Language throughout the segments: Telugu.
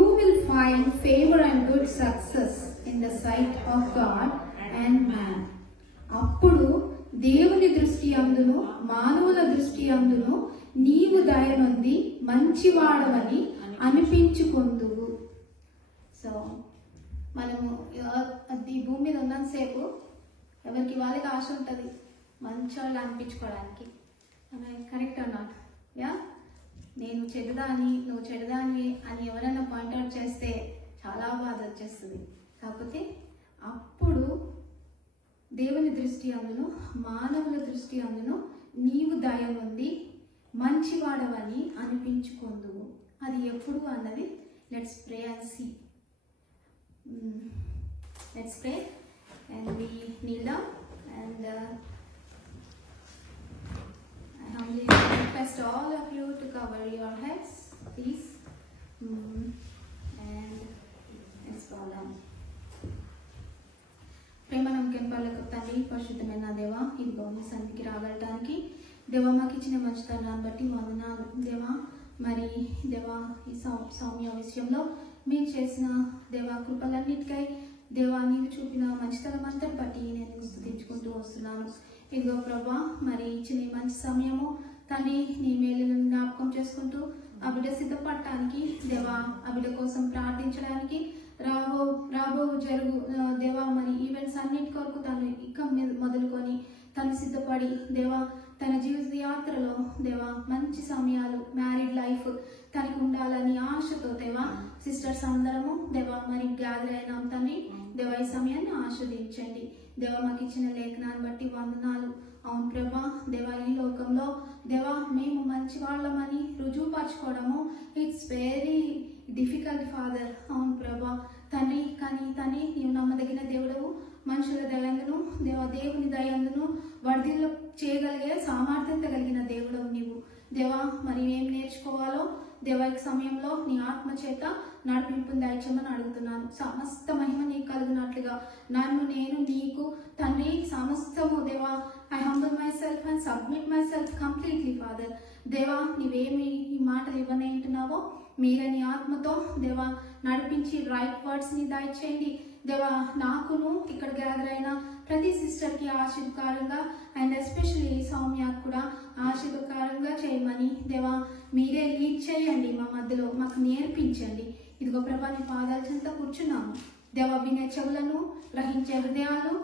you will find favor and good success in the sight of God and man. అప్పుడు దేవుని దృష్టి అందును మానవుల దృష్టి అందును నీవు దయనొంది మంచివాడవని అనిపించుకొందువు. సో మనము ఈ భూమి మీద ఉన్నంతసేపు ఎవరికి వాళ్ళకి ఆశ ఉంటుంది మంచి వాళ్ళు అనిపించుకోవడానికి. కరెక్ట్ అన్నమాట. యా, నేను చెడుదాని నువ్వు చెడుదాని అని ఎవరైనా పాయింట్అవుట్ చేస్తే చాలా బాధ వచ్చేస్తుంది. కాకపోతే అప్పుడు దేవుని దృష్టి అందును మానవుల దృష్టి అందును నీవు దయనుంది మంచివాడవని అనిపించుకొందువు. అది ఎప్పుడు అన్నది let's pray and see. Let's pray and we kneel down and I humbly request all of you to cover your heads, please. And let's bow down. ప్రేమ నమ్మకం పర్లకు తండ్రి, పరిశుద్ధమైన దేవ, ఇదిగో మీ సన్నిధికి రాగలటానికి దేవ మాకు ఇచ్చిన మంచితనాన్ని బట్టి వందనాలు దేవా. మరి దేవా ఈ సౌమ్య విషయంలో మీరు చేసిన దేవా కృపలన్నిటికై దేవా నీవు చూపిన మంచితనం అంతటి బట్టి నేను స్తుతించుకుంటూ వస్తున్నాను. ఇదిగో ప్రభా, మరి ఇచ్చిన మంచి సమయము తండ్రి నీ మేలులను జ్ఞాపకం చేసుకుంటూ ఆ బిడ్డ సిద్ధపడటానికి దేవా, ఆ బిడ్డ కోసం ప్రార్థించడానికి రాబో జరుగు దేవా, మరి ఈవెంట్స్ అన్నిటి కొరకు తను ఇక మొదలుకొని తను సిద్ధపడి దేవా తన జీవిత యాత్రలో దేవా మంచి సమయాలు మ్యారీడ్ లైఫ్ తనకు ఉండాలని ఆశతో దేవా సిస్టర్స్ అందరము దేవా మరి గ్యాదర్ అయినాం తండ్రి. దేవా ఈ సమయాన్ని ఆస్వాదించండి దేవా. మాకు ఇచ్చిన లేఖనాన్ని బట్టి వందనాలు. అవును ప్రభా, దేవా ఈ లోకంలో దేవా మేము మంచి వాళ్ళమని రుజువుపరచుకోవడము ఇట్స్ వెరీ డిఫికల్ట్ ఫాదర్. అవును ప్రభా తండ్రి, కానీ తండ్రి నీవు నమ్మదగిన దేవుడవు, మనుషుల దయందును దేవా దేవుని దయందును వర్ధిల్ల చేయగలిగే సామర్థ్యత కలిగిన దేవుడవు నీవు దేవా. మరి ఏం నేర్చుకోవాలో దేవా ఈ సమయంలో నీ ఆత్మ చేత నడిపింపుని దయచేయమని అడుగుతున్నాను. సమస్త మహిమ నీకు కలుగునట్లుగా నన్ను నేను నీకు తండ్రి సమస్తము దేవా I humble my self and submit my self completely father. దేవా నీవేమి ఈ మాటలు ఇవ్వనేంటున్నావో మీరే నీ ఆత్మతో దేవా నడిపించి రైట్ వర్డ్స్ ని దయచేయండి దేవా. నాకును ఇక్కడ గ్యాదర్ అయిన ప్రతి సిస్టర్కి ఆశీర్వకారంగా అండ్ ఎస్పెషల్లీ సౌమ్యకు కూడా ఆశీర్వకారంగా చేయమని దేవా మీరే లీడ్ చేయండి, మా మధ్యలో మాకు నేర్పించండి. ఇదిగో ప్రభా నీ పాదాల చెంత కూర్చున్నాము దేవా. వినే చెవులను, గ్రహించే హృదయాలు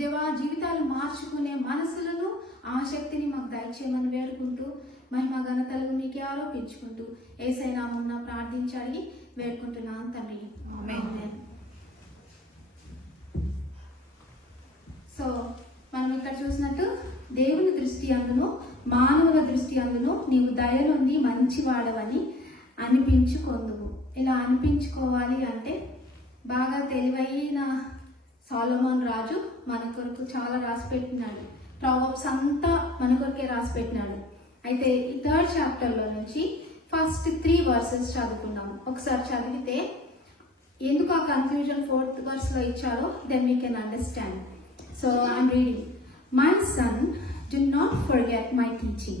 దేవా, జీవితాలు మార్చుకునే మనసులను ఆసక్తిని మాకు దయచేయమని వేడుకుంటూ మహిమ ఘనతలు మీకే ఆరోపించుకుంటూ యేసయ్య నామమున ప్రార్థించాలి వేడుకుంటున్నాను తండ్రి. ఆమేన్. సో మనం ఇక్కడ చూసినట్టు దేవుని దృష్టి అందును మానవుల దృష్టి అందును నీవు దయనుంది మంచివాడవని అనిపించుకొందువు. ఇలా అనిపించుకోవాలి అంటే బాగా తెలివైన సొలొమోన్ రాజు మన కొరకు చాలా రాసి పెట్టినాడు. ప్రావర్బ్స్ అంతా మన కొరకే రాసి పెట్టినాడు. అయితే ఈ 3rd చాప్టర్లో నుంచి ఫస్ట్ 3 వర్సెస్ చదువుకున్నాము. ఒకసారి చదివితే ఎందుకు ఆ కన్ఫ్యూజన్ 4th verse లో ఇచ్చారో then we can understand. So I am reading. My son, do not forget my teaching,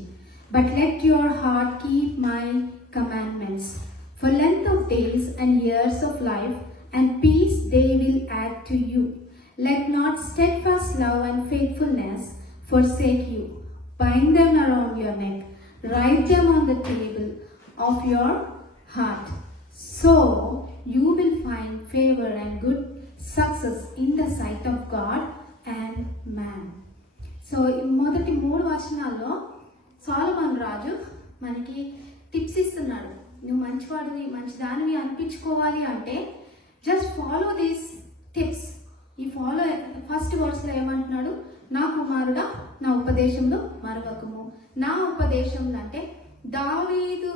but let your heart keep my commandments. For length of days and years of life and peace they will add to you. Let not steadfast love and faithfulness forsake you. Bind them around your neck. Write them on the table of your heart. So you will find favor and good success in the sight of God and man. So మొదటి 3 వచనాల్లో సొలొమోన్ రాజు మనకి టిప్స్ ఇస్తున్నాడు. నువ్వు మంచివాడివి మంచిదానివి అనిపించుకోవాలి అంటే జస్ట్ ఫాలో దీస్ టిప్స్. ఈ ఫాలో ఫస్ట్ వర్డ్స్లో ఏమంటున్నాడు? నా కుమారుడా నా ఉపదేశంలో మరవకము. నా ఉపదేశంలో అంటే దావీదు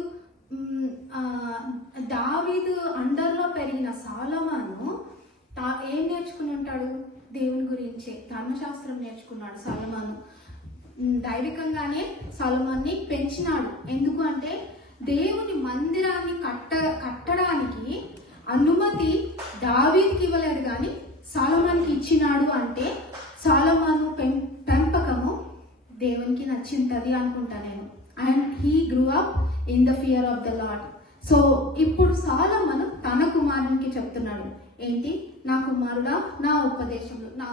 అండర్లో పెరిగిన సొలొమోను ఏం నేర్చుకుని ఉంటాడు? దేవుని గురించే ధర్మశాస్త్రం నేర్చుకున్నాడు సొలొమోను. దైవికంగానే సొలొమోన్ని పెంచినాడు. ఎందుకు అంటే దేవుని మందిరాన్ని కట్టడానికి అనుమతి దావీదుకి ఇవ్వలేదు కానీ సొలొమోన్కి ఇచ్చినాడు. అంటే సొలొమోను పెంపకము దేవునికి నచ్చింటది అనుకుంటా నేను. And he grew up in the fear of the Lord. So ఇప్పుడు సొలొమోను తన ఏంటి? నా కుమారుడా నా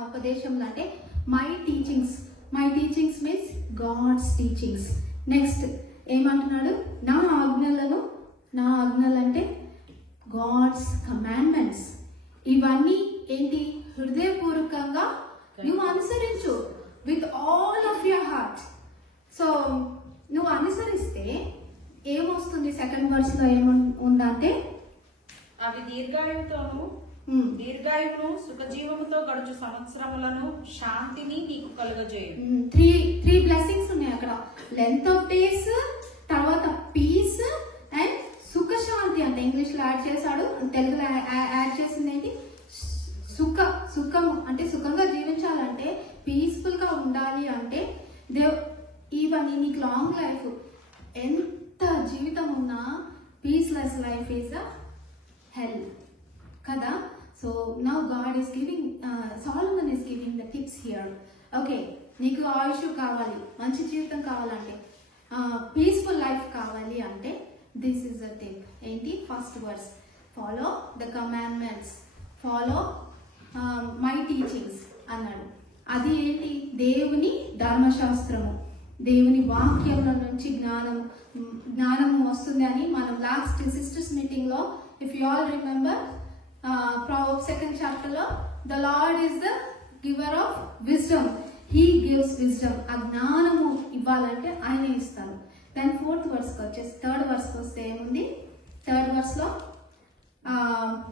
ఉపదేశంలో అంటే my teachings means God's teachings. Next ఏమంటున్నాడు? నా ఆజ్ఞలు అంటే గాడ్స్ కమాండ్మెంట్స్. ఇవన్నీ ఏంటి? హృదయపూర్వకంగా నువ్వు అనుసరించు with all of your heart. So నువ్వు అనుసరిస్తే ఏమొస్తుంది? సెకండ్ వర్స్ లో ఏముందంటే అవి దీర్ఘాయువును సుఖజీవముతో గడుచు సంవత్సరములను శాంతిని నీకు కలుగజేయు. త్రీ బ్లెస్సింగ్స్ ఉన్నాయి అక్కడ. లెంత్ ఆఫ్ డేస్, తర్వాత పీస్ అండ్ సుఖశాంతి అంటే ఇంగ్లీష్ లో యాడ్ చేశాడు, తెలుగులో యాడ్ చేసింది ఏంటి? సుఖం అంటే సుఖంగా జీవించాలంటే, పీస్ఫుల్ గా ఉండాలి అంటే ఇవన్నీ నీకు లాంగ్ లైఫ్. ఎంత జీవితం ఉన్నా పీస్లెస్ లైఫ్ ఈజ్ అ హెల్ కదా. So now God is giving, Solomon is giving the tips here. Okay, నీకు ఆయుష్ కావాలి, మంచి జీవితం కావాలంటే, పీస్ఫుల్ లైఫ్ కావాలి అంటే దిస్ ఈజ్ అ టిప్. ఏంటి? First verse, follow the commandments, follow my teachings అన్నాడు. అది ఏంటి? దేవుని ధర్మశాస్త్రము, దేవుని వాక్యంలో నుంచి జ్ఞానము వస్తుంది అని మనం లాస్ట్ సిస్టర్స్ మీటింగ్ లో, if you all remember, Proverbs 2nd chapter లో the Lord is the giver of wisdom. He gives wisdom. ఆ జ్ఞానము ఇవ్వాలంటే ఆయనే ఇస్తాడు. దెన్ ఫోర్త్ వర్స్ వచ్చేసి, థర్డ్ వర్స్ వస్తే ఏముంది? థర్డ్ వర్స్ లో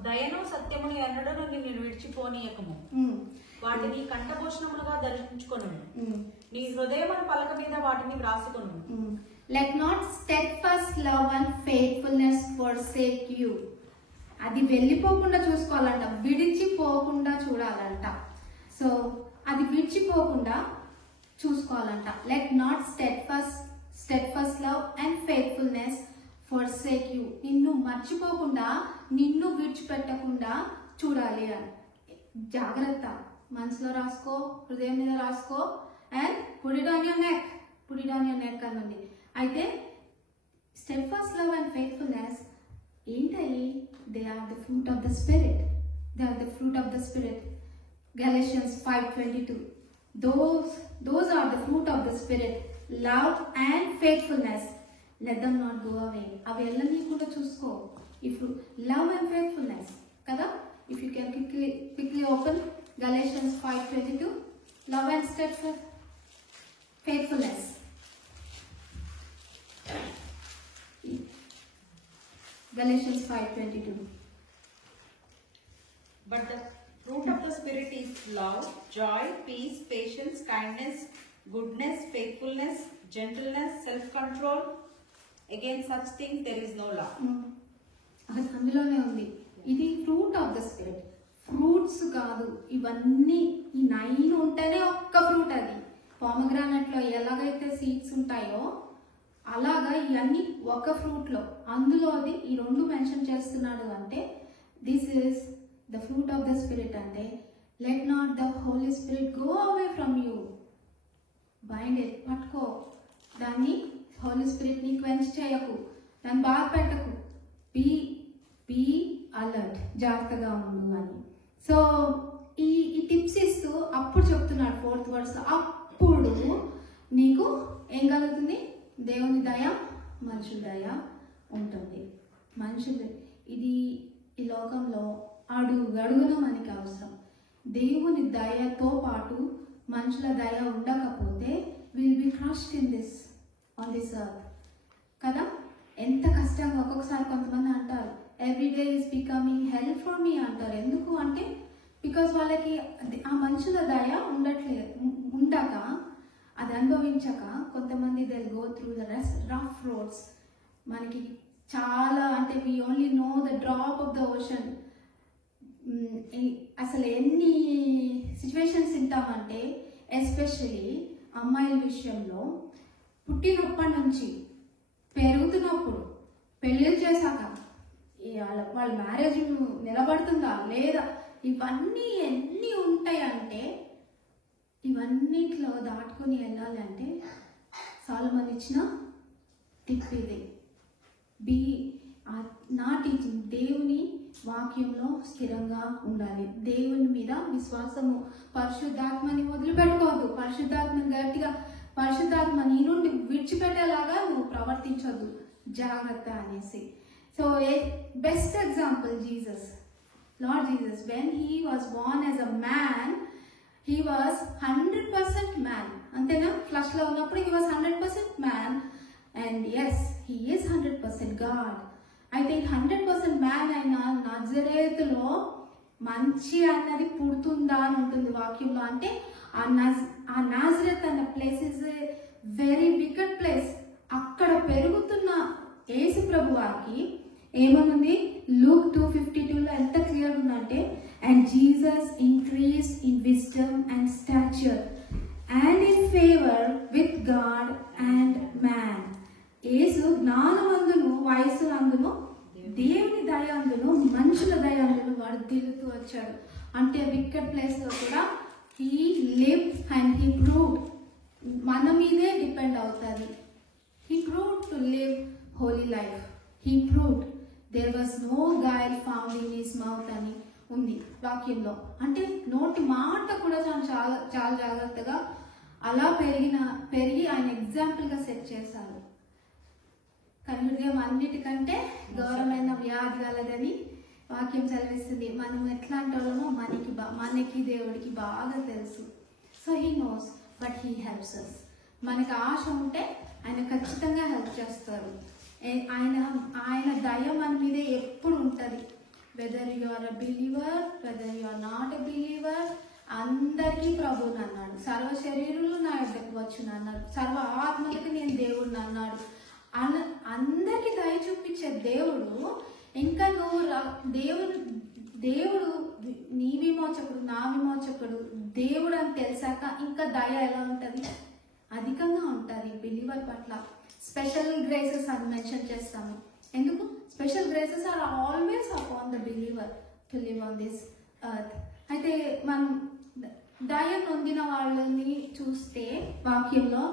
దయను సత్యమును ఎన్నడను నిన్ను విడిచిపోనీయకము, వాటిని కంఠభూషణములుగా ధరించుకొను, నీ హృదయమున పలక మీద వాటిని వ్రాసుకొను. Let not steadfast love and faithfulness forsake you. అది వెళ్ళిపోకుండా చూసుకోవాలంట, విడిచిపోకుండా చూడాలంట. సో అది విడిచిపోకుండా చూసుకోవాలంట. Let not steadfast love and faithfulness forsake you. నిన్ను మర్చిపోకుండా, నిన్ను విడిచిపెట్టకుండా చూడాలి అని. జాగ్రత్త, మనసులో రాసుకో, హృదయం మీద రాసుకో. And put it on your neck అనండి. అయితే స్టెడ్ఫాస్ట్ లవ్ అండ్ ఫెయిత్ఫుల్నెస్ ఏంటయ్యి? They are the fruit of the spirit. Galatians 5:22. Those are the fruit of the spirit, love and faithfulness. Let them not go away. అవి వెళ్ళనీయకుండా చూసుకో. If love and faithfulness కదా. If you can quickly open Galatians 5:22, love and steadfast faithfulness. Galatians 5:22. But the fruit of the spirit is love, joy, peace, patience, kindness, goodness, faithfulness, gentleness, self-control. Against such things there is no law. అందులోనే ఉంది. ఇది fruit of the spirit. Fruits కాదు ఇవన్నీ. ఈ 9 ఉంటేనే ఒక్క ఫ్రూట్. అది పోమగ్రానెట్ లో ఎలాగైతే సీడ్స్ ఉంటాయో అలాగా ఇవన్నీ ఒక ఫ్రూట్ లో. అందులో అది ఈ 2 మెన్షన్ చేస్తున్నాడు అంటే this is the fruit of the spirit. అంటే let not the holy spirit go away from you. Bind it, పట్టుకో దాన్ని. హోలీ స్పిరిట్ ని క్వెంచ్ చేయకు, దాన్ని బాధ పెట్టకు. బీ అలర్ట్, జాగ్రత్తగా ఉండు అని. సో ఈ టిప్స్ ఇస్తూ అప్పుడు చెప్తున్నాడు 4th వర్స్. అప్పుడు నీకు ఏం కలుగుతుంది? దేవుని దయ, మనుషుల దయ ఉంటుంది. మనుషులు ఇది ఈ లోకంలో అడుగడుగున మనకి అవసరం. దేవుని దయతో పాటు మనుషుల దయ ఉండకపోతే will be crushed in this on this earth కదా. ఎంత కష్టంగా ఒక్కొక్కసారి కొంతమంది అంటారు every day is becoming hell for me అంటారు. ఎందుకు అంటే బికాస్ వాళ్ళకి ఆ మనుషుల దయ ఉండక, అది అనుభవించక కొంతమంది they go through the rough roads. మనకి చాలా అంటే we only know the drop of the ocean. అసలు ఎన్ని సిచ్యువేషన్స్ వింటామంటే ఎస్పెషలీ అమ్మాయిల విషయంలో పుట్టినప్పటి నుంచి పెరుగుతున్నప్పుడు, పెళ్ళిళ్ళు చేశాక వాళ్ళ మ్యారేజ్ నిలబడుతుందా లేదా, ఇవన్నీ ఎన్ని ఉంటాయంటే ఇవన్నిట్లో దాటుకొని వెళ్ళాలి అంటే సాలమన్ ఇచ్చిన టిప్ ఇదే. నా టీచింగ్ దేవుని వాక్యంలో స్థిరంగా ఉండాలి. దేవుని మీద విశ్వాసము, పరిశుద్ధాత్మని వదిలిపెట్టుకోవద్దు. పరిశుద్ధాత్మని గట్టిగా, పరిశుద్ధాత్మ నీ నుండి విడిచిపెట్టేలాగా నువ్వు ప్రవర్తించొద్దు, జాగ్రత్త అనేసి. So best example Jesus, Lord Jesus, when he was born as a man, he was 100% man. అంతేనా? ఫ్లష్ లో ఉన్నప్పుడు he was 100% man, and yes, he is 100% God. అయితే 100% మ్యాన్ అయిన నజరేతులో మంచి అన్నది పుడుతుందా అని ఉంటుంది వాక్యంలో. అంటే ఆ నాజరేత్ అన్న place is a very wicket place. అక్కడ పెరుగుతున్న యేసు ప్రభు వారికి ఏమనుంది? లూక్ 2:52లో ఎంత క్లియర్ ఉందంటే, and Jesus increased in wisdom and stature and in favour with God and man. యేసు జ్ఞానమందును, వయస్సునందును, దేవుని దయాందును, మనుషుల దయాందును వర్ధిల్లుతూ వచ్చాడు. అంటే వికెట్ ప్లేస్ లో కూడా he live and he proved. మన మీదే డిపెండ్ అవుతుంది. He proved to live holy life. He proved there was no guile found in his mouth అని ఉంది వాక్యంలో. అంటే నోటి మాట కూడా చాలా చాలా జాగ్రత్తగా అలా పెరిగి ఆయన ఎగ్జాంపుల్ గా సెట్ చేశారు. కానీ హృదయం అన్నిటికంటే గౌరవమైన వ్యాధి కలదని వాక్యం సెలవిస్తుంది. మనం ఎట్లాంటి వాళ్ళమో మనకి దేవుడికి బాగా తెలుసు. So he knows, but he helps us. మనకు ఆశ ఉంటే ఆయన ఖచ్చితంగా హెల్ప్ చేస్తారు. ఆయన దయ మన మీద ఎప్పుడు ఉంటుంది. Whether you are a believer, whether you are not a believer, అందరికీ ప్రభువుని అన్నాడు. సర్వ శరీరులు నా యొద్దకు వచ్చును అన్నాడు. సర్వ ఆత్మలకి నేను దేవుడిని అన్నాడు. అందరికి దయ చూపించే దేవుడు, ఇంకా నువ్వు దేవుడు నీ విమోచకుడు, నా విమోచకుడు దేవుడు అని తెలిసాక ఇంకా దయ ఎలా ఉంటుంది? అధికంగా ఉంటుంది బిలీవర్ పట్ల. స్పెషల్ గ్రేసెస్ అని మెన్షన్ చేస్తాము. ఎందుకు? Special graces are always upon the believer to live on this earth. అయితే మనం దయ నొందిన వాళ్ళని చూస్తే వాక్యంలో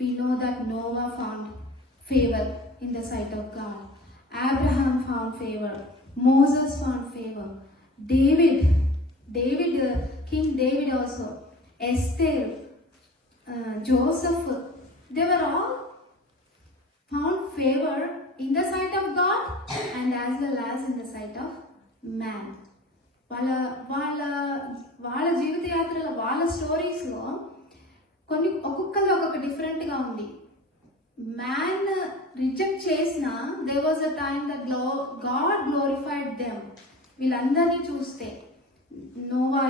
we know that Noah found favor in the sight of God. Abraham found favor. Moses found favor. King David also. Esther, Joseph, they were all found favor in the sight of God and as well as in the sight of man. వాళ్ళ జీవిత యాత్రలో, వాళ్ళ స్టోరీస్లో కొన్ని ఒక్కొక్కరు ఒక్కొక్క డిఫరెంట్గా ఉంది. మ్యాన్ రిజెక్ట్ చేసిన there was a time that God glorified them. వీళ్ళందరినీ చూస్తే నోవా,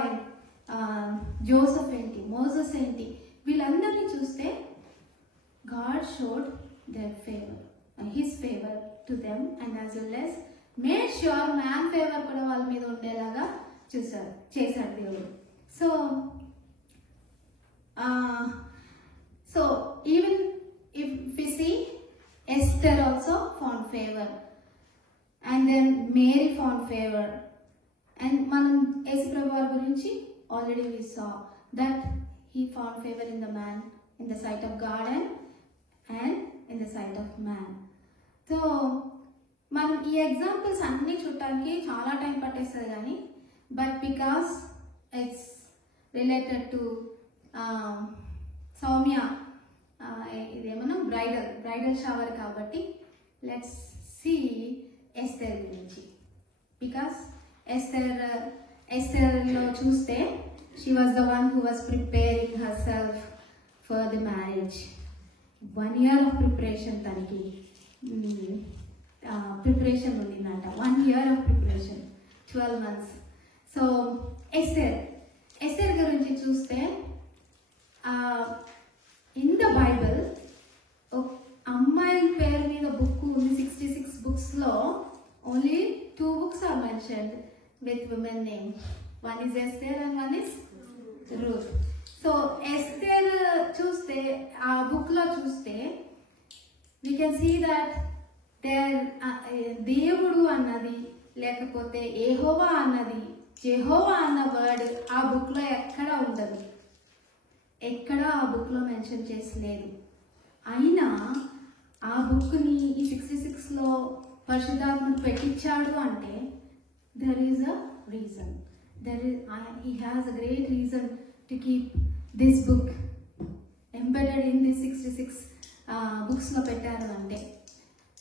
జోసెఫ్ ఏంటి, మోసెస్ ఏంటి, వీళ్ళందరినీ చూస్తే God showed their favour, his favour to them and as well as made sure man favour కూడా వాళ్ళ మీద ఉండేలాగా చేశాడు దేవుడు. So even if we see Esther also found favor, and then Mary found favor, and మనం యేసు ప్రభువారి గురించి already we saw that he found favor in the man, in the sight of God and in the sight of man. So మనం ఈ ఎగ్జాంపుల్స్ అన్ని చూడటానికి చాలా టైం పట్టేస్తుంది కానీ, but because it's related to Soumya, ఇదేమన్నా బ్రైడల్ షవర్ కాబట్టి లెట్స్ సీ ఎస్తర్ గురించి. బికాస్ ఎస్తర్లో చూస్తే she was the one who was preparing herself for the marriage. 1 year of preparation, తనకి ప్రిపరేషన్ ఉండిందంట. 1 year of preparation, 12 months. So Esther గురించి చూస్తే ఇన్ ద బైబిల్ అమ్మాయిల పేరు మీద బుక్ ఉంది. 66 booksలో only 2 books are mentioned with women name. One is Esther and one is Ruth. So Esther చూస్తే, ఆ బుక్లో చూస్తే వీ కెన్ సీ దట్ దేవుడు అన్నది, లేకపోతే యెహోవా అన్నది, జెహోవా అన్న వర్డ్ ఆ బుక్లో ఎక్కడా ఉండదు. ఎక్కడా ఆ బుక్లో మెన్షన్ చేసలేదు. అయినా ఆ బుక్ని ఈ 66లో పరిశుద్ధాత్ముడు పెట్టించాడు అంటే there is a reason. He has a great reason to keep this book embedded in the 66 books లో పెట్టారు అంటే.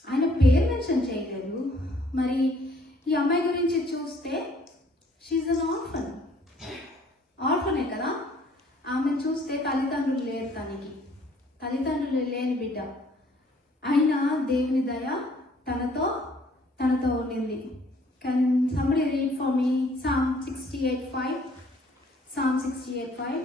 ఆయన పేరు మెన్షన్ చేయలేదు. మరి ఈ అమ్మాయి గురించి చూస్తే షీఈ్ అన్ ఆర్ఫనే కదా. ఆమెను చూస్తే తల్లిదండ్రులు లేరు, తల్లిదండ్రులు లేని బిడ్డ. అయినా దేవుని దయ తనతో ఉండింది. Can somebody read for me Psalm 68:5? Psalm 68:5.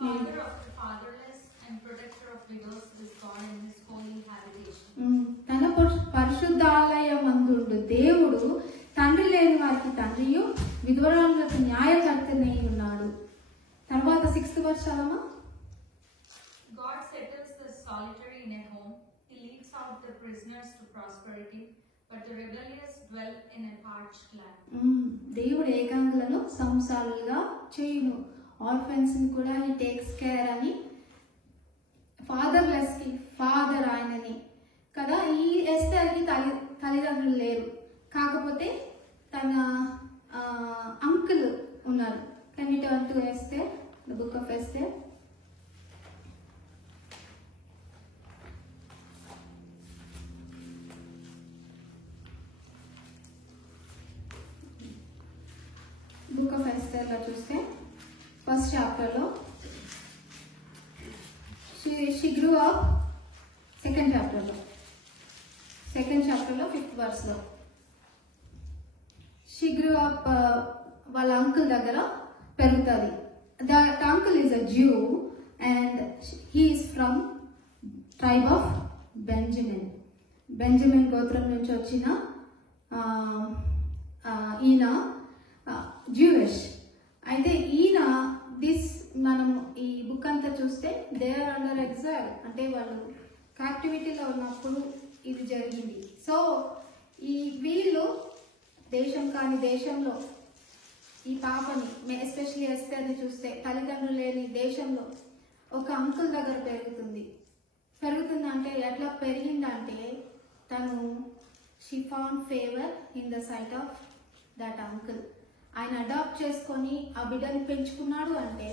Father of the fatherless and protector of widows is God in his holy habitation. తన పరిశుద్ధాలయమందుండు దేవుడు తండ్రి లేని వారికి తండ్రియు విధవరాలులకు న్యాయకర్తనే ఉన్నాడు. తర్వాత 6th verse చదవమా. God settles the solitary in a home. He leads out the prisoners to prosperity, but the rebellious dwell in a parched land. దేవుడు ఏకాంగులను సంసారులుగా చేయును. ఆర్ఫన్స్ ని కూడా హీ టేక్స్ కేర్ అని. ఫాదర్లెస్ కి ఫాదర్ ఆయనని కదా. ఈ ఎస్తేర్కి తల్లిదండ్రులు లేరు, కాకపోతే తన అంకుల్ ఉన్నారు. Can you turn to Esther, the book of Esther. Book of ఎస్తేర్లో చూస్తే ఫస్ట్ చాప్టర్లో she grew up. సెకండ్ చాప్టర్లో 5th verseలో she grew up వాళ్ళ అంకుల్ దగ్గర పెరుగుతుంది. That uncle is a Jew and he is from tribe of Benjamin గోత్రం నుంచి వచ్చిన ఈయన Jewish. అయితే ఈయన మనం ఈ బుక్ అంతా చూస్తే దే ఆర్ అండర్ ఎగ్జైల్, అంటే వాళ్ళు క్యాప్టివిటీలో ఉన్నప్పుడు ఇది జరిగింది. సో వీళ్ళు దేశం కాని దేశంలో ఈ పాపని, ఎస్పెషల్లీ ఎస్తేర్ని చూస్తే తల్లిదండ్రులు లేని దేశంలో ఒక అంకుల్ దగ్గర పెరుగుతుందంటే ఎట్లా పెరిగిందంటే తను she found favour in the sight of that uncle. ఆయన అడాప్ట్ చేసుకొని ఆ బిడ్డని పెంచుకున్నాడు అంటే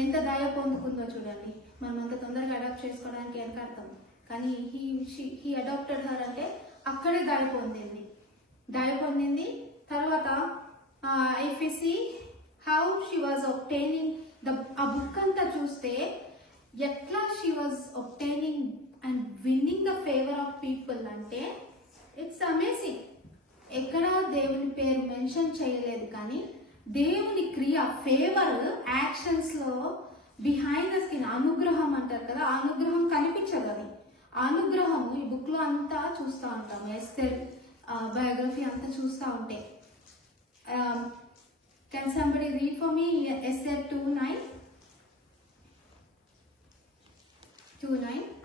ఎంత దయ పొందుకుందో చూడండి. మనం అంత తొందరగా అడాప్ట్ చేసుకోవడానికి ఎంత అర్థం, కానీ హీ అడాప్టెడ్ హర్ అంటే అక్కడే దయ పొందింది. తర్వాత if you see how she was obtaining ఆ బుక్ అంతా చూస్తే ఎట్లా she was obtaining and winning the favour of people అంటే ఇట్స్ అమేజింగ్. ఎక్కడ దేవుని పేరు మెన్షన్ చేయలేదు, కానీ దేవుని క్రియ, ఫేవర్ యాక్షన్స్ లో బిహైండ్ ద స్కిన్ అనుగ్రహం అంటారు కదా, అనుగ్రహం కనిపించదు. అది అనుగ్రహం ఈ బుక్ లో అంతా చూస్తూ ఉంటాం. ఎస్తేర్ బయోగ్రఫీ అంతా చూస్తూ ఉంటే. Can somebody read for me Esther 2:9.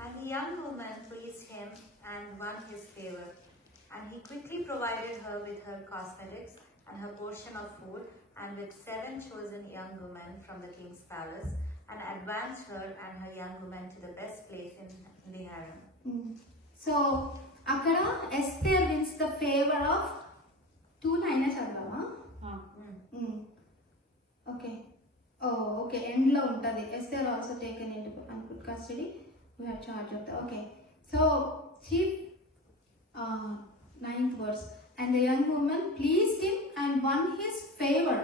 And the young woman pleased him and won his favor. And he quickly provided her with her cosmetics and her portion of food, and with 7 chosen young women from the king's palace, and advanced her and her young women to the best place in the harem. So, akkada Esther wins the favor of 2:9 చదవమా? Okay. Okay. End లో ఉంటది. Esther also taken into custody. We have charge of the. Okay. So, she 9th verse. And the young woman pleased him and won his favor.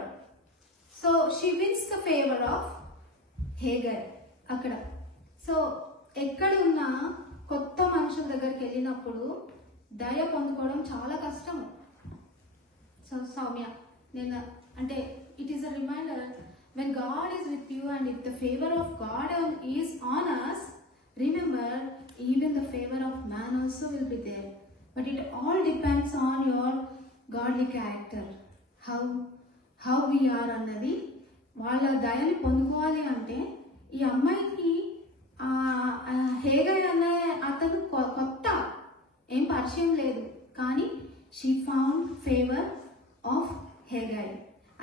So she wins the favor of Hagar. Akkada. So ekkada unna kotta manushuల దగ్గరికి వెళ్ళినప్పుడు దయ పొందుకోవడం చాలా కష్టం. సో సౌమ్య నేను అంటే it is a reminder, when God is with you and if the favor of God is on us, remember even the favor of man also will be there. But it all depends on your godly character, how we are అన్నది. వాళ్ళ దయని పొందుకోవాలి అంటే ఈ అమ్మాయికి హేగై అనే అతను కొత్త, ఏం పరిచయం లేదు, కానీ she found favour of Hegai.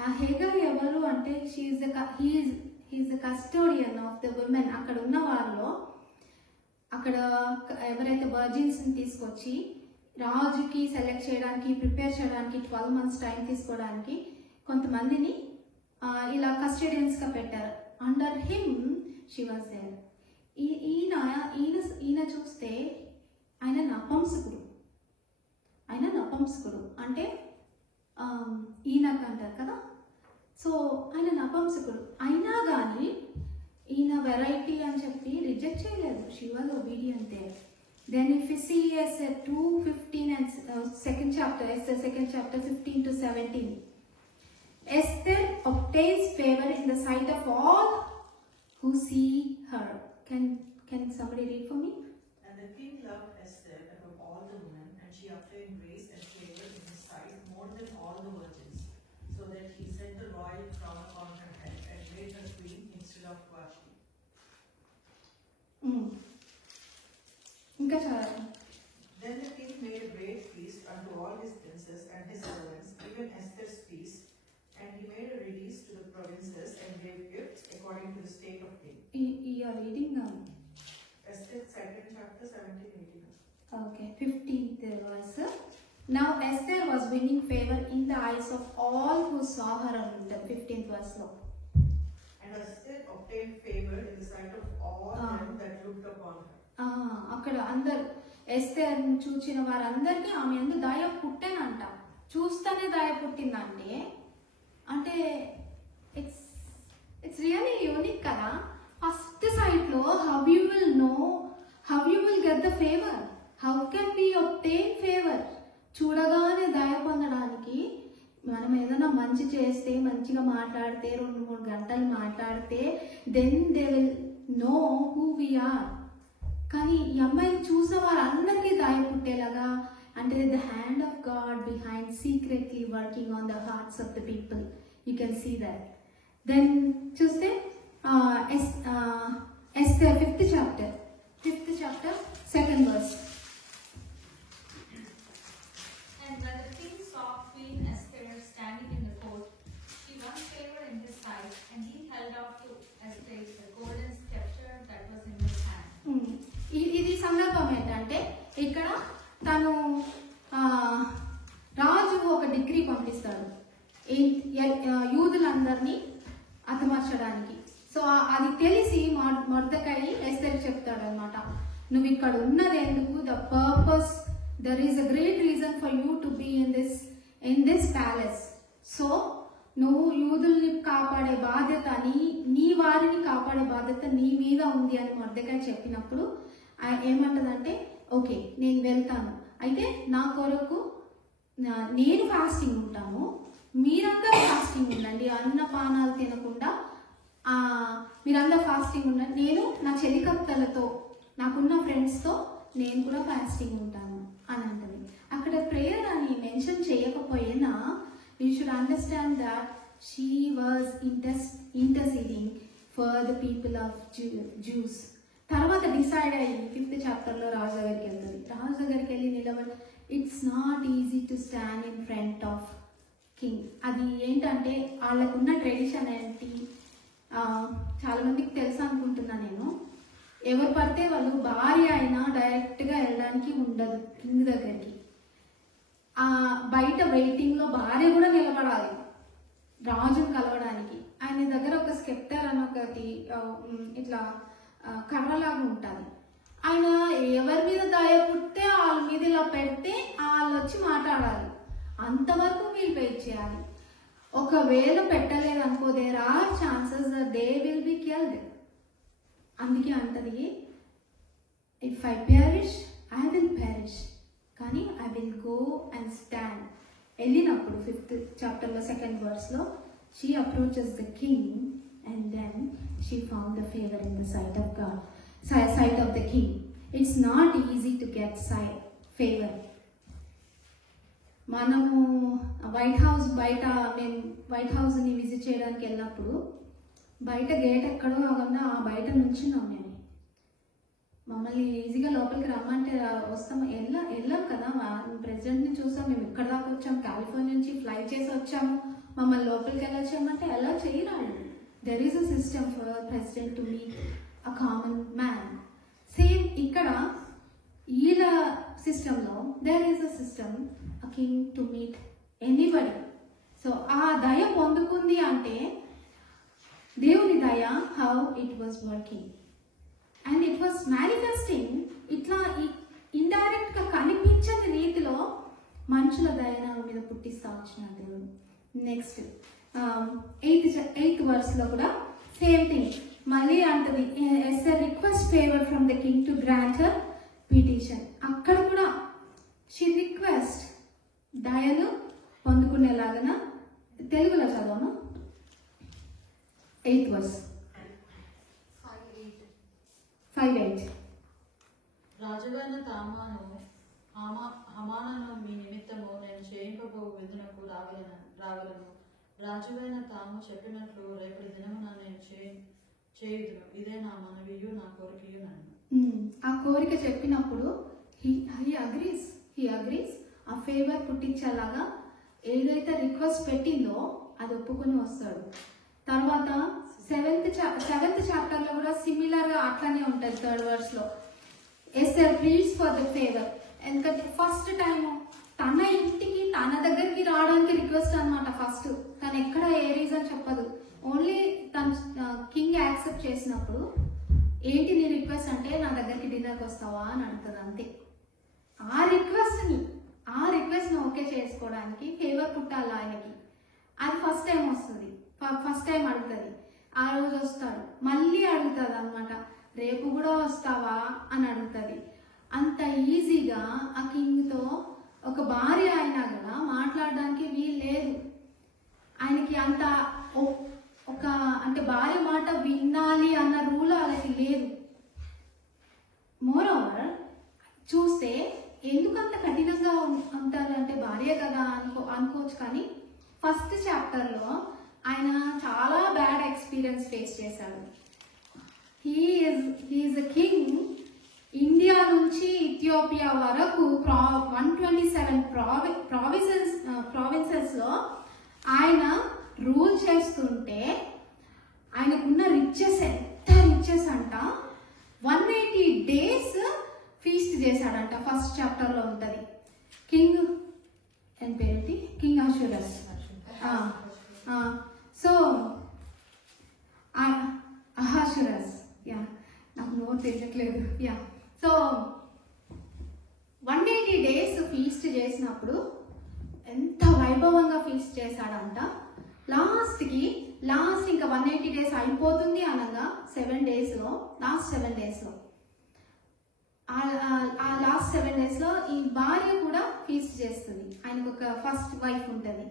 ఆ హేగై ఎవరు అంటే he's the custodian of the women. అక్కడ ఉన్న వాళ్ళలో అక్కడ ఎవరైతే వర్జిన్స్ని తీసుకొచ్చి రాజుకి సెలెక్ట్ చేయడానికి, ప్రిపేర్ చేయడానికి 12 months టైం తీసుకోవడానికి కొంతమందిని ఇలా కస్టడియన్స్గా పెట్టారు. Under him she was there. ఈయన చూస్తే ఆయన నపంసకుడు అంటే ఈయనకు అంటారు కదా. సో ఆయన నపంసకుడు అయినా కానీ ఈయన వెరైటీ అని చెప్పి రిజెక్ట్ చేయలేదు. She was obedient there. Then if you see Esther 2:15 and second chapter 15 to 17, Esther obtains favor in the sight of all who see her. Can somebody read for me? And the king loved Esther above all the women, and she obtained grace and favor in his sight more than all the virgins, so that he set the royal crown upon her head and made her queen instead of Vashti. ఇంకా చదవండి. Then the king made a great feast unto all his princes and his servants, even Esther's feast, and he made a release to the provinces and gave gifts according to the state of king. You are reading now. Esther 2nd chapter 17-18. Okay, 15th verse. Now Esther was winning favor in the eyes of all who saw her on the 15th verse. And Esther obtained favor in the sight of all them that looked upon her. అక్కడ అందరు ఎస్తేర్ చూచిన వారందరికీ ఆమె ఎందుకు దయ పుట్టేనంట. చూస్తేనే దయ పుట్టిందంటే అంటే ఇట్స్ రియలీ యూనిక్ కదా. ఫస్ట్ సైట్లో how you will get the favour, how can be obtain favour. చూడగానే దయ పొందడానికి మనం ఏదైనా మంచి చేస్తే, మంచిగా మాట్లాడితే, 2-3 గంటలు మాట్లాడితే then they will know who we are. కానీ ఈ అమ్మాయిని చూసిన వారందరికీ దయ పుట్టేలాగా అంటే the hand of God behind secretly working on the hearts of the people. You can see that. Then చూస్తే Esther 5th chapter 2nd verse. And when the king saw Queen Esther standing in the court, she won favor in his sight, and he held out to Esther the golden scepter that was in his hand. ఇది సందర్భం ఏంటంటే ఇక్కడ తను రాజు ఒక డిగ్రీ పంపిస్తాడు యూదులందరినీ హతమార్చడానికి. సో అది తెలిసి మొర్దెకాయి ఎస్తేర్ చెప్తాడు అనమాట, నువ్వు ఇక్కడ ఉన్నది ఎందుకు, the purpose, there is a great reason for you to be in this palace. So నువ్వు యూదుల్ని కాపాడే బాధ్యత, నీ వారిని కాపాడే బాధ్యత నీ మీద ఉంది అని మొర్దెకాయి చెప్పినప్పుడు ఏమంటదంటే ఓకే నేను వెళ్తాను, అయితే నా కొరకు నేను ఫాస్టింగ్ ఉంటాను, మీరందరూ ఫాస్టింగ్ ఉండండి, అన్నపానాలు తినకుండా మీరందరూ ఫాస్టింగ్ ఉండండి, నేను నా చెలికత్తలతో నాకున్న ఫ్రెండ్స్తో నేను కూడా ఫాస్టింగ్ ఉంటాను అని అంటది. అక్కడ ప్రేయర్ అని మెన్షన్ చేయకపోయినా you should understand that she was interceding for the people of juice. తర్వాత డిసైడ్ అయ్యి 5th chapter రాజు దగ్గరికి వెళ్తుంది. రాజు దగ్గరికి వెళ్ళి నిలబడి it's not easy to stand in front of king. అది ఏంటంటే వాళ్ళకున్న ట్రెడిషన్ ఏంటి చాలా మందికి తెలుసు అనుకుంటున్నా నేను, ఎవరు పడితే వాళ్ళు భార్య అయినా డైరెక్ట్గా వెళ్ళడానికి ఉండదు కింగ్ దగ్గరికి. బయట వెయిటింగ్లో భార్య కూడా నిలబడాలి రాజును కలవడానికి. ఆయన దగ్గర ఒక స్కెప్టర్ అని ఒకటి ఇట్లా కర్రలాగా ఉంటుంది. ఆయన ఎవరి మీద దయ పుట్టే వాళ్ళ మీద ఇలా పెడితే వాళ్ళు వచ్చి మాట్లాడాలి, అంతవరకు వీళ్ళు వెయిట్ చేయాలి. ఒకవేళ పెట్టలేదనుకో there are chances they will be killed. అందుకే అంటది if I perish I will perish, కానీ I will go and stand. వెళ్ళినప్పుడు 5th chapter 2nd verse she approaches the king and then she found the favor in the sight of God, sight of the king. It's not easy to get favor. మనము వైట్ హౌస్ని విజిట్ చేయడానికి వెళ్ళినప్పుడు బయట గేట్ ఎక్కడో కాకుండా బయట నుంచున్నాం. మేము మమ్మల్ని ఈజీగా లోపలికి రమ్మంటే వెళ్ళాం కదా. ప్రెసిడెంట్ని చూసాం, మేము ఇక్కడ దాకా వచ్చాము, కాలిఫోర్నియా నుంచి ఫ్లై చేసి వచ్చాము, మమ్మల్ని లోపలికి వెళ్ళొచ్చామంటే ఎలా చేయరాడు. There is a system for president to meet a common man. Same ఇక్కడ వీళ్ళ సిస్టంలో there is a system a king to meet anybody. So ఆ దయ పొందుకుంది అంటే దేవుని దయ how it was working and it was manifesting. ఇట్లా ఇండైరెక్ట్ గా కనిపించని రీతిలో మనుషుల దయన మీద పుట్టిస్తా వచ్చిన దేవుడు. నెక్స్ట్ 8th verse లో కూడా సేమ్ థింగ్ మళ్ళీ అంటది, as a request favour from the king to grant her petition. అక్కడ కూడా షీ రిక్వెస్ట్ దయను పొందుకునేలాగన. తెలుగులో చదవమా 8th verse 5:8. రాజువైన హమానను మీ నిమిత్తము నేను చేయింపబో విధునకు రాగలను. రాజువైన తాము చెప్పినట్లు రేపటి దినమున నేను చేయుదును. ఇదే నా మనవియు నా కోరికయు నన్ను. ఆ కోరిక చెప్పినప్పుడు హీ అగ్రీస్ ఆ ఫేవర్ పుట్టించేలాగా ఏదైతే రిక్వెస్ట్ పెట్టిందో అది ఒప్పుకొని వస్తాడు. తర్వాత 7th చాప్టర్ లో కూడా సిమిలర్ గా అట్లానే ఉంటుంది. 3rd verse లో Esther please for the favour. ఎందుకంటే ఫస్ట్ టైం తన ఇంటికి తన దగ్గరికి రావడానికి రిక్వెస్ట్ అనమాట. ఫస్ట్ తను ఎక్కడ ఏ రీజన్ చెప్పదు, ఓన్లీ తను కింగ్ యాక్సెప్ట్ చేసినప్పుడు ఏంటి నీ రిక్వెస్ట్ అంటే నా దగ్గరికి డిన్నర్కి వస్తావా అని అడుగుతుంది అంతే. ఆ రిక్వెస్ట్ని ఓకే చేసుకోవడానికి ఫేవర్ పుట్టాలి ఆయనకి. అది ఫస్ట్ టైం వస్తుంది, ఫస్ట్ టైం అడుగుతుంది. ఆ రోజు వస్తాడు, మళ్ళీ అడుగుతుంది అనమాట, రేపు కూడా వస్తావా అని అడుగుతుంది. అంత ఈజీగా ఆ కింగ్తో ఒక భార్య అయినా కూడా మాట్లాడడానికి వీలు లేదు ఆయనకి. అంత అంటే భార్య మాట వినాలి అన్న రూల్ వాళ్ళకి లేదు. మోరోవర్ చూస్తే ఎందుకంత కఠినంగా ఉంటారు అంటే భార్య కదా అనుకోవచ్చు. కానీ ఫస్ట్ చాప్టర్లో ఆయన చాలా బ్యాడ్ ఎక్స్పీరియన్స్ ఫేస్ చేశాడు. He's a king. ఇండియా నుంచి ఇథియోపియా వరకు 127 ప్రావిన్సెస్లో ఆయన రూల్ చేస్తుంటే ఆయనకున్న రిచెస్ ఎంత రిచెస్ అంట 180 days ఫీస్ట్ చేశాడంట. ఫస్ట్ చాప్టర్లో ఉంటుంది. కింగ్ అని పేరేంటి, కింగ్ అహష్వేరోష్. సో అహష్వేరోష్, యా నాకు నోట్ తెలియట్లేదు. యా సో 180 days ఫీస్ట్ చేసినప్పుడు ఎంత వైభవంగా ఫీస్ట్ చేశాడంట. లాస్ట్ ఇంకా 180 days అయిపోతుంది అనగా 7 daysలో లాస్ట్ 7 daysలో ఆ లాస్ట్ 7 daysలో ఈ భార్య కూడా ఫీస్ట్ చేస్తుంది. ఆయనకు ఒక ఫస్ట్ వైఫ్ ఉంటుంది.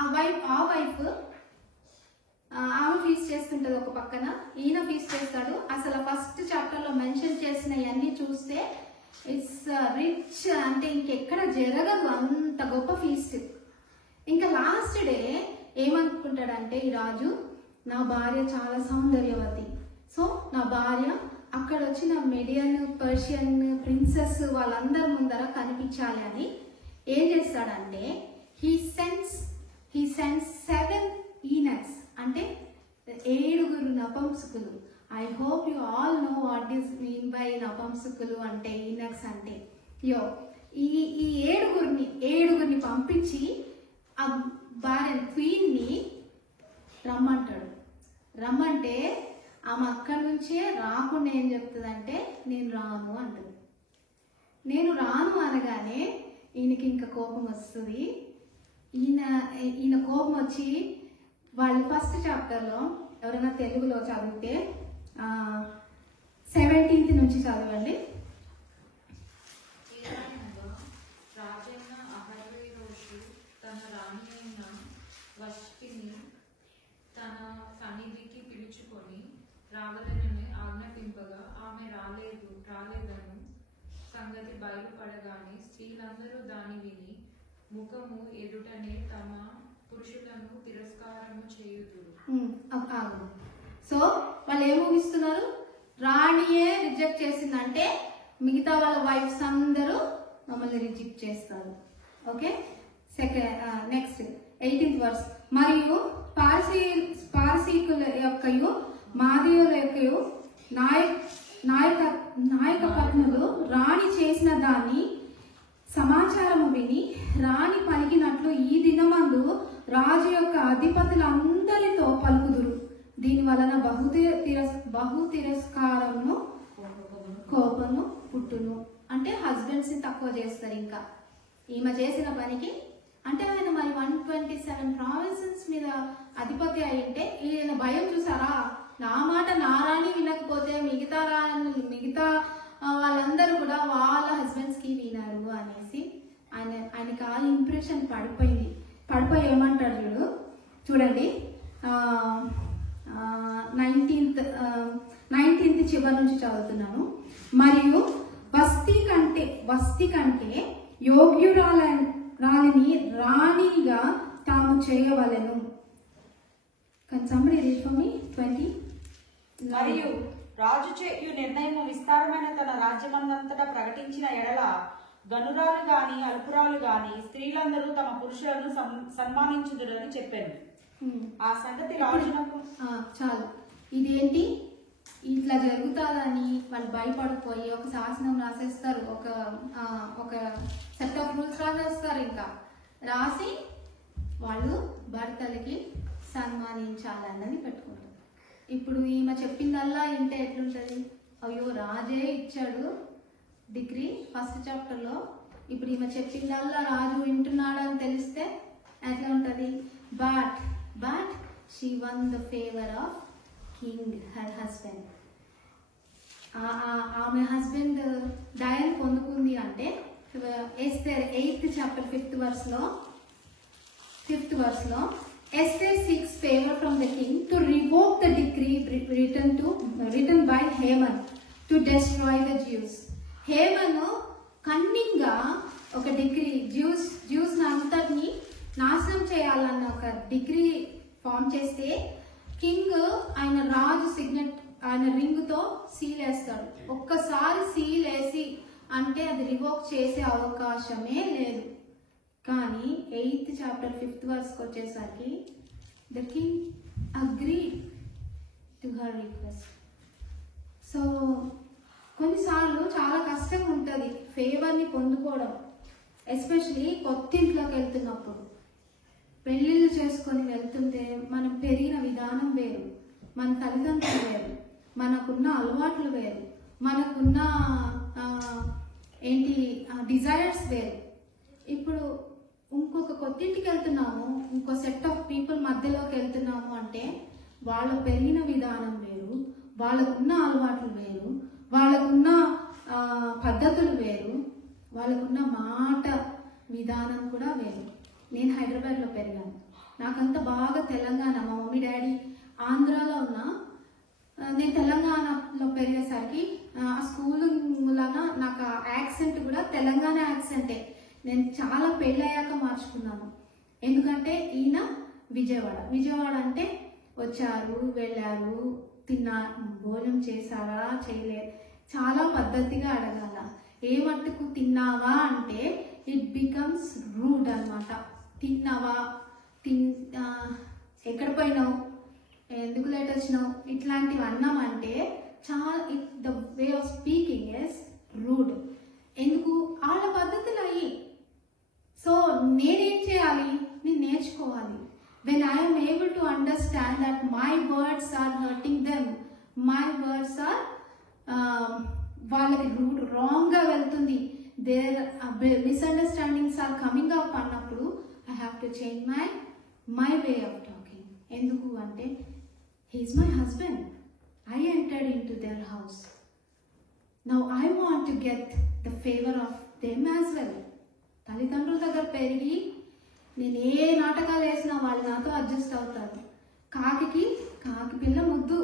ఆ వైఫ్ ఆమె ఫీస్ట్ చేస్తుంటది ఒక పక్కన, ఈయన ఫీస్ట్ చేస్తాడు. అసలు ఫస్ట్ చాప్టర్లో మెన్షన్ చేసినవన్నీ చూస్తే ఇట్స్ రిచ్ అంటే ఇంకెక్కడ జరగదు అంత గొప్ప ఫీస్ట్. ఇంకా లాస్ట్ డే ఏమనుకుంటాడంటే ఈ రాజు, నా భార్య చాలా సౌందర్యవతి, సో నా భార్య అక్కడ వచ్చిన మెడియన్ పర్షియన్ ప్రిన్సెస్ వాళ్ళందరి ముందర కనిపించాలి అని ఏం చేస్తాడంటే హీ సెండ్స్ 7 eunuchs అంటే 7 నపుంసకులు. I hope you all know what is mean by నపుంసకులు అంటే, ఈనక్స్ అంటే. ఈ 7గురిని పంపించి ఆ భార్య క్వీన్ని రమ్మంటే ఆమె అక్కడి నుంచే రాకుండా ఏం చెప్తుందంటే నేను రాను అంటుంది. నేను రాను అనగానే ఈయనకి ఇంకా కోపం వస్తుంది. ఈయన కోపం వచ్చి వాళ్ళు ఫస్ట్ చాప్టర్లో ఎవరైనా తెలుగులో చదివితే 17th నుంచి చదవండి. రాజైన అహష్వేరోషు తన రాణి అయిన వష్టిని తన సన్నిధికి పిలుచుకొని రావాలని ఆజ్ఞాపింపగా ఆమె రాలేదను సంగతి బయలుపడగానే స్త్రీలందరూ దాని విని ముఖము ఎదుటనే తమ పురుషులను తిరస్కారము చేయుదురు. సో వాళ్ళు ఏం ఊహిస్తున్నారు, రాణియే రిజెక్ట్ చేసిందంటే మిగతా వాళ్ళ వైఫ్స్ అందరూ మమ్మల్ని రిజెక్ట్ చేస్తారు. Okay, next 18th verse. మరియు పారసీకుల యొక్కయు మాదీయుల యొక్కయు నాయకపత్నులు రాణి చేసిన దాన్ని సమాచారము విని రాణి పలికినట్లు ఈ దినమందు రాజు యొక్క అధిపతులందరితో పలుకుదురు. దీని వలన బహు తిరస్కారమును కోపము పుట్టును. అంటే హస్బెండ్స్ ని తక్కువ చేస్తారు. ఇంకా ఈమె చేసిన పనికి అంటే ఆయన మరి 127 ప్రావిన్సెస్ మీద అధిపతి అయింటే ఈయన భయం చూసారా, నా మాట నా రాణి వినకపోతే మిగతా వాళ్ళందరూ కూడా వాళ్ళ హస్బెండ్స్ కి వినారు అనేసి ఆయనకి ఆ ఇంప్రెషన్ పడిపోయి ఏమంటాడు చూడండి. 19th చివరి నుంచి చదువుతున్నాను. మరియు వస్తి కంటే యోగ్యురాలిని రాణిగా తాము చేయవలెను. Can somebody read for me? 20. మరియు రాజు చేయు నిర్ణయము విస్తారమైన తన రాజ్యమందంతటా ప్రకటించిన ఎడల గనురాలు గాని అల్పురాలు గాని స్త్రీలందరూ తమ పురుషులను సన్మానించుదురని చెప్పాను. ఆ సంగతి రాజునకు చాలు. ఇదేంటి ఇట్లా జరుగుతాదని వాళ్ళు భయపడిపోయి ఒక శాసనం రాసేస్తారు, ఒక సెట్ ఆఫ్ రూల్స్ రాసేస్తారు. ఇంకా రాసి వాళ్ళు భర్తలకి సన్మానించాలన్నది పెట్టుకుంటారు. ఇప్పుడు ఈమె చెప్పిందల్లా ఇంటే ఎట్లుంటది, అయ్యో రాజే ఇచ్చాడు డిగ్రీ ఫస్ట్ చాప్టర్లో, ఇప్పుడు ఈమె చెప్పిందల్లా రాజు వింటున్నాడని తెలిస్తే ఎట్లా ఉంటది. But she won the favour of king her husband. ఆమె హస్బెండ్ దయను పొందుకుంది అంటే Esther 8th chapter 5th verse లో Esther seeks favor from the king to revoke the decree written by Haman to destroy the Jews. Haman cunning గా ఒక డిగ్రీ జ్యూస్ అంతటిని నాశనం చేయాలన్న ఒక డిగ్రీ ఫామ్ చేస్తే కింగ్ ఆయన రాజు ఆయన రింగ్ తో సీల్ వేస్తాడు. ఒక్కసారి సీల్ వేసి అంటే అది రివోక్ చేసే అవకాశమే లేదు. కానీ 8th chapter 5th verse వచ్చేసరికి the king agreed to her request. So కొన్నిసార్లు చాలా కష్టంగా ఉంటుంది ఫేవర్ని పొందుకోవడం, ఎస్పెషలీ కొత్తింట్లోకి వెళ్తున్నప్పుడు. పెళ్ళిళ్ళు చేసుకొని వెళ్తుంటే మనం పెరిగిన విధానం వేరు, మన తల్లిదండ్రులు వేరు, మనకున్న అలవాట్లు వేరు, మనకున్న డిజైర్స్ వేరు. ఇప్పుడు ఇంకొక కొత్తింటికి వెళ్తున్నాము, ఇంకో సెట్ ఆఫ్ పీపుల్ మధ్యలోకి వెళ్తున్నాము అంటే వాళ్ళ పెరిగిన విధానం వేరు, వాళ్ళకున్న అలవాట్లు వేరు, వాళ్ళకున్న పద్ధతులు వేరు, వాళ్ళకున్న మాట విధానం కూడా వేరు. నేను హైదరాబాద్లో పెరిగాను, నాకంత బాగా తెలంగాణ, మా మమ్మీ డాడీ ఆంధ్రాలో ఉన్నా, నేను తెలంగాణలో పెరిగేసరికి ఆ స్కూల్ వలన నాకు ఆ యాక్సెంట్ కూడా తెలంగాణ యాక్సెంటే. నేను చాలా పెళ్ళయ్యాక మార్చుకున్నాను. ఎందుకంటే ఈయన విజయవాడ అంటే వచ్చారు, వెళ్ళారు, భోజనం చేశారా, చేయలేదు, చాలా పద్ధతిగా అడగాల. ఏ మట్టుకు తిన్నావా అంటే ఇట్ బికమ్స్ రూడ్ అనమాట. తిన్నావా, ఎక్కడ పోయినావు, ఎందుకు లేట్ వచ్చినావు, ఇట్లాంటివి అన్నామంటే చాలా the way of speaking is rude. ఎందుకు వాళ్ళ పద్ధతులు అయ్యి. సో నేనేం చేయాలి, నేను నేర్చుకోవాలి. When I'm able to understand that my words are hurting them, my words are వాళ్ళకి రూట్ రాంగ్గా వెళ్తుంది, there misunderstandings are coming up అన్నప్పుడు I have to change my way of talking. ఎందుకు అంటే he's my husband, I entered into their house. Now I want to get the favor of them as well. తల్లిదండ్రుల దగ్గర పెరిగి నేను ఏ నాటకాలు వేసినా వాళ్ళు నాతో అడ్జస్ట్ అవుతారు. కాకి పిల్ల ముద్దు,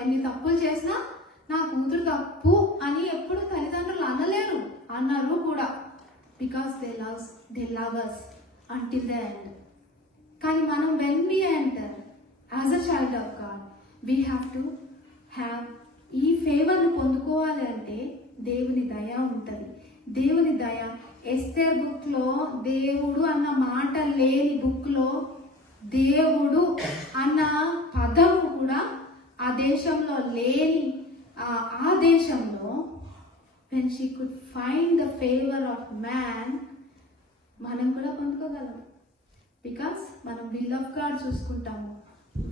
ఎన్ని తప్పులు చేసినా నా కూతురు తప్పు అని ఎప్పుడు తల్లిదండ్రులు అనలేరు, అన్నారు కూడా. Because they love us until the end. కానీ మనం when we enter as a child of God, we have to have ఈ ఫేవర్ని పొందుకోవాలి అంటే దేవుని దయ ఉంటుంది. దేవుని దయ ఎస్తేర్ బుక్లో దేవుడు అన్న మాట లేని బుక్లో దేవుడు అన్న పదము కూడా ఆ దేశంలో లేని ఆ దేశంలో when she could find the favor of man, మనం కూడా పొందుకోగలం. బికాస్ మనం విల్ ఆఫ్ గాడ్ చూసుకుంటాము,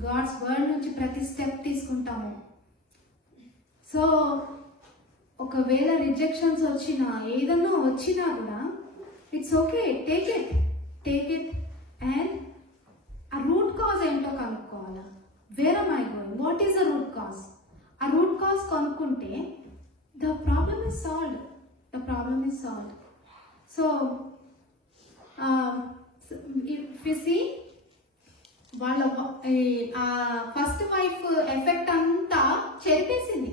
గాడ్స్ వర్డ్ నుంచి ప్రతి స్టెప్ తీసుకుంటాము. సో ఒకవేళ రిజెక్షన్స్ వచ్చినా ఏదన్నా వచ్చినా కూడా it's okay, take it and ఆ రూట్ కాజ్ ఏంటో కనుక్కోవాలా. Where am I going, what is the root cause? ఆ రూట్ కాజ్ కనుక్కుంటే the problem is solved. So if you see వాళ్ళ ఫస్ట్ వైఫ్ ఎఫెక్ట్ అంతా చెరిపేసింది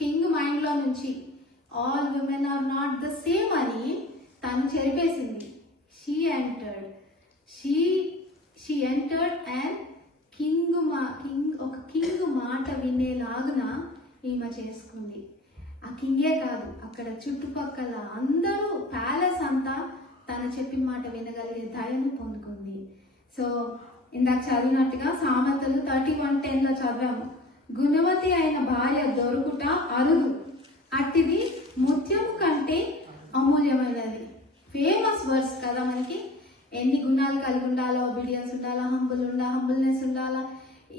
కింగ్ మైండ్లో నుంచి. All women are not the same అని తను చెరిపేసింది. షీ ఎంటర్డ్ అండ్ కింగ్ మాట వినేలాగున ఈమె చేసుకుంది. ఆ కింగే కాదు, అక్కడ చుట్టుపక్కల అందరూ ప్యాలెస్ అంతా తన చెప్పిన మాట వినగలిగే ధైర్యం పొందుకుంది. సో ఇందాక చదివినట్టుగా సామెతలు 31:10 చదివాము. గుణవతి అయిన భార్య దొరుకుట అరుదు, అట్టిది ముత్యము కంటే అమూల్యమైనది. ఫేమస్ వర్డ్స్ కదా మనకి. ఎన్ని గుణాలు కలిగి ఉండాలా, ఒబీడియన్స్ ఉండాలా, హంబుల్నెస్ ఉండాలా,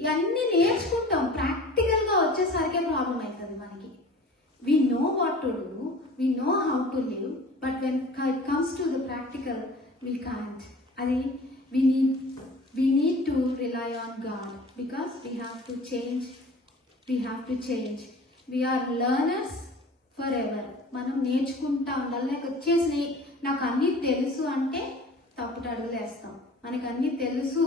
ఇవన్నీ నేర్చుకుంటాం. ప్రాక్టికల్గా వచ్చేసరికే ప్రాబ్లం అవుతుంది మనకి. We know what to do, we know how to live, but when it comes to the practical, we can't. Adi, we need to rely on God because we have to change. We are learners forever. మనం నేర్చుకుంటా ఉండాలి. నాకు వచ్చేసి నాకు అన్నీ తెలుసు అంటే తప్పుడు అడుగులు వేస్తాం. మనకు అన్నీ తెలుసు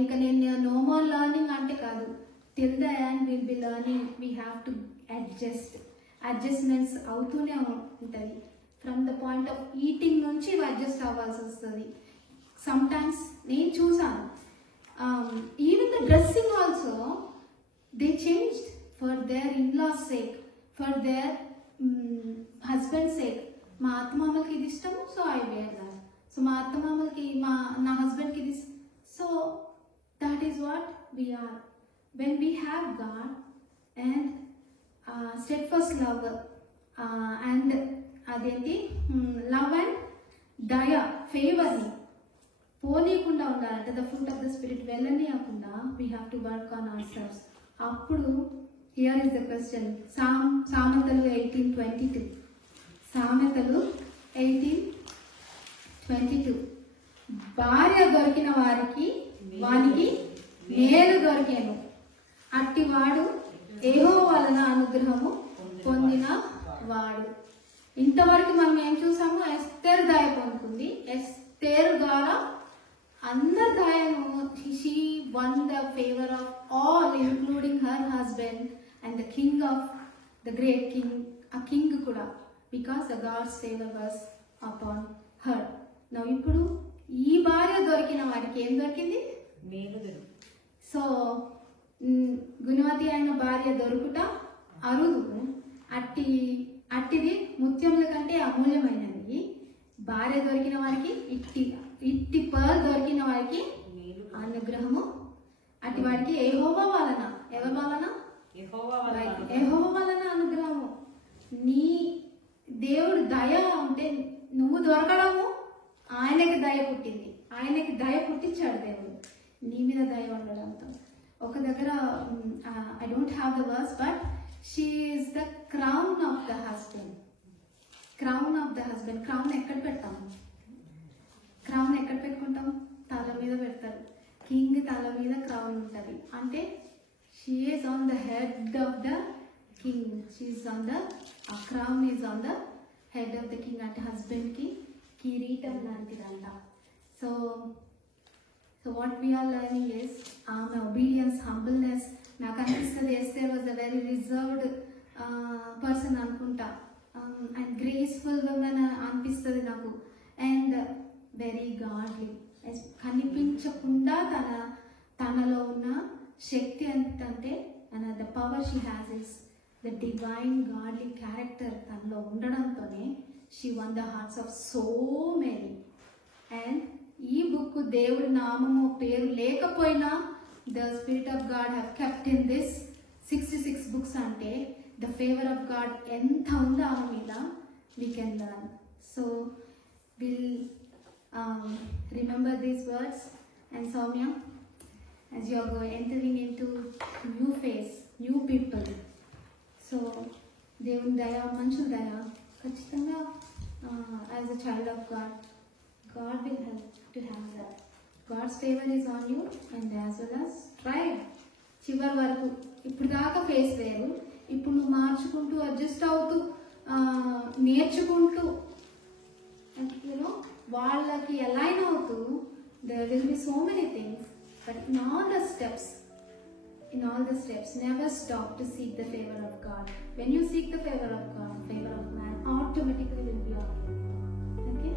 ఇంకా నేను నో మోర్ లర్నింగ్ అంటే కాదు. till the end we'll be learning. We have to adjustments అవుతూనే ఉంటుంది. From the point of eating నుంచి అడ్జస్ట్ అవ్వాల్సి వస్తుంది. సమ్టైమ్స్ నేను చూసాను, even the dressing also they changed for their in-laws sake, for their husband sake. మా అత్తమామలకి ఇది ఇష్టము, so I wear that. So మా అత్తమామలకి నా హస్బెండ్కి ఇది. So that is what we are when we have God and steadfast love and అదేంటి లవ్ అండ్ దయా ఫేవర్ని పోనీయకుండా ఉండాలంటే the fruit of the spirit వెళ్ళనీయకుండా we have to work on ourselves. అప్పుడు హియర్ ఇస్ ద క్వశ్చన్. సామెతలు 18:22. సామెతలు 18:22. భార్య దొరికిన వానికి మేలు దొరికేను, అట్టివాడు యెహోవా వలన అనుగ్రహము పొందిన వాడు. ఇంతవరకు మనం ఏం చూసాము? ఎస్తేరు దయ పొందుకుంది. ఎస్తేరు ద్వారా అందరి దయను she won the favour of all including her husband and the king of the great king, ఆ కింగ్ కూడా, because the God's favour was upon her. నా ఇప్పుడు ఈ భార్య దొరికిన వాడికి ఏం దొరికింది? సో గుణవతి అయిన భార్య దొరుకుట అరుదు, అట్టిది ముత్యముల కంటే అమూల్యమైనది. భార్య దొరికిన వారికి ఇట్టి పర్ల్ దొరికిన వారికి అనుగ్రహము, అట్టి వాడికి యెహోవా వలన, ఎవరి వలన? యెహోవా వలన అనుగ్రహము. నీ దేవుడు దయ ఉంటే నువ్వు దొరకడము, ఆయనకి దయ పుట్టింది, ఆయనకి దయ పుట్టించాడు దేవుడు నీ మీద దయ ఉండడంతో. ఒక దగ్గర I don't have the verse, but she is the crown of the husband. Crown ఎక్కడ పెడతాము? క్రౌన్ ఎక్కడ పెట్టుకుంటాం? తల మీద పెడతారు. కింగ్ తల మీద క్రౌన్ ఉంటుంది అంటే she is on the head of the king. Crown is on the head of the king. అంటే హస్బెండ్కి కిరీటం లాంటిదంట. So what we are learning is obedience, humbleness. నాకు అనిపిస్తుంది Esther was a very reserved person అనుకుంటా, అండ్ గ్రేస్ఫుల్ ఉమెన్ అనిపిస్తుంది నాకు, అండ్ వెరీ గాడ్లీ. కనిపించకుండా తనలో ఉన్న శక్తి ఎంతంటే the power she has is the divine godly character తనలో ఉండడంతోనే she won the hearts of so many. And ఈ బుక్ దేవుడి నామము పేరు లేకపోయినా the spirit of God have kept in this 66 books అంటే the favor of God ఎంత ఉందో ఆమె మీద we can learn. So we'll remember these words. And Soumya, as you are entering into new phase, new people, so దేవుని దయ, మనుషుల దయ ఖచ్చితంగా as a child of God, God will help to have that. God's favor is on you and as well as try. చివరి వరకు ఇప్పుడు దాకా ఫేస్ వేరు, ఇప్పుడు నువ్వు మార్చుకుంటూ అడ్జస్ట్ అవుతూ నేర్చుకుంటూ యూనో వాళ్ళకి అలైన్ అవుతూ there will be so many things, but in all the steps never stop to seek the favor of God. When you seek the favor of God, favor of man automatically will be on you. Okay?